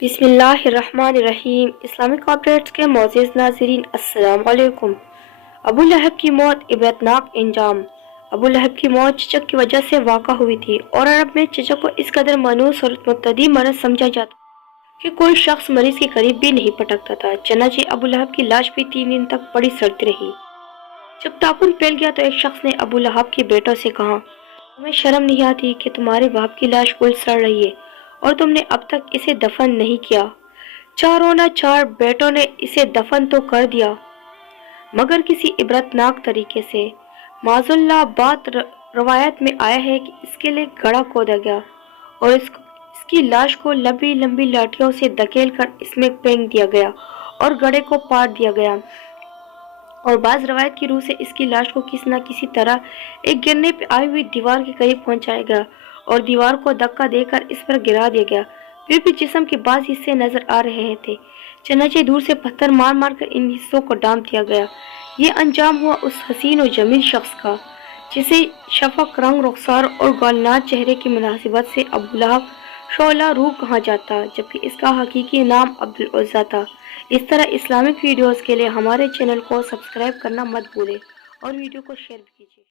بسم اللہ الرحمن الرحیم۔ اسلامک اپڈیٹس کے معزز ناظرین السلام علیکم۔ ابو لہب کی موت عبرتناک انجام۔ ابو لہب کی موت چچک کی وجہ سے واقع ہوئی تھی اور عرب میں چچک کو اس قدر مانوس اور مبتدی مرض سمجھا جاتا کہ کوئی شخص مریض کے قریب بھی نہیں پٹکتا تھا۔ چنانچہ ابو لہب کی لاش بھی 3 دن تک پڑی سڑتی رہی۔ جب طاعون پھیل گیا تو ایک شخص نے ابو لہب کے بیٹوں سے کہا، تمہیں شرم نہیں آتی کہ تمہارے باپ کی لاش کل سڑ رہی ہے اور تم نے اب تک اسے دفن نہیں کیا؟ چاروں نہ چار بیٹوں نے اسے دفن تو کر دیا مگر کسی عبرتناک طریقے سے۔ معاذ اللہ، بات روایت میں آیا ہے کہ اس کے لیے گڑھا کھودا گیا اور اس کی لاش کو لمبی لمبی لاٹھیوں سے دھکیل کر اس میں پھینک دیا گیا اور گڑھے کو پاٹ دیا گیا، اور بعض روایت کی روح سے اس کی لاش کو کسی نہ کسی طرح ایک گرنے پہ آئی ہوئی دیوار کے قریب پہنچایا گیا اور دیوار کو دھکا دے کر اس پر گرا دیا گیا۔ پھر بھی جسم کے بعض حصے نظر آ رہے تھے، چنانچہ دور سے پتھر مار مار کر ان حصوں کو ڈانپ دیا گیا۔ یہ انجام ہوا اس حسین و جمیل شخص کا جسے شفق رنگ رخسار اور گولناز چہرے کی مناسبت سے ابو لہب شعلہ روح کہا جاتا، جبکہ اس کا حقیقی نام عبدالعزیٰ تھا۔ اس طرح اسلامک ویڈیوز کے لیے ہمارے چینل کو سبسکرائب کرنا مت بھولیں اور ویڈیو کو شیئر بھی کیجیے۔